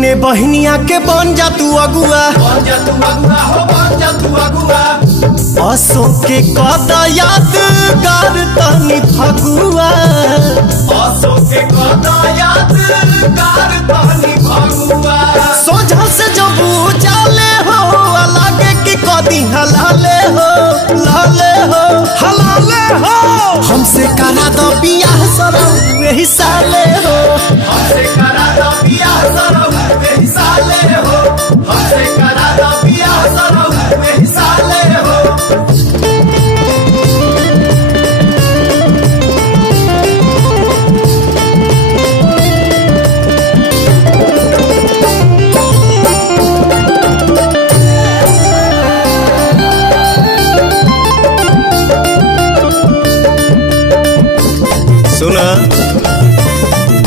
अपने बहनिया के बन जा तू अगुआ, असो के कदा यादगार तनी फगुआ, असो के कदा यादगार तनी फगुआ। सोझा से जब उजाले हो लागे कि कदी हलाले हो, लाले हो, हलाले हो। हमसे करा दो बियाह सरम वही साले हो, हमसे करा दो बियाह सरम वही साले हो, हमसे करा दो बियाह सरम वही साले हो। सुना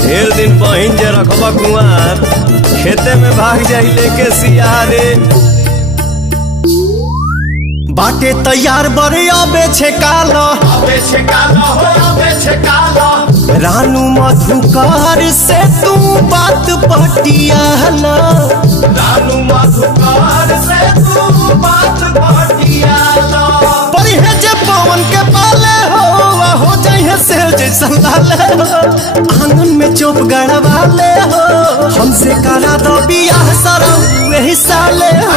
ढेर दिन बहिन जे रखबा कुआर, खेते में भाग जाई लेके सियारे। बाटे तैयार बड़े अबे छे काला, अबे छे काला हो, अबे छे काला। रानू मधुकार से तू बात पटियाला, रानू मधुकार से तू बात पटियाला। परिहे जे पवन के पाले हो जाइए से जैसा लाले हो, आंगन में चोप गड़वाले हो। हमसे करा दो बियाह सरम वही साले हो,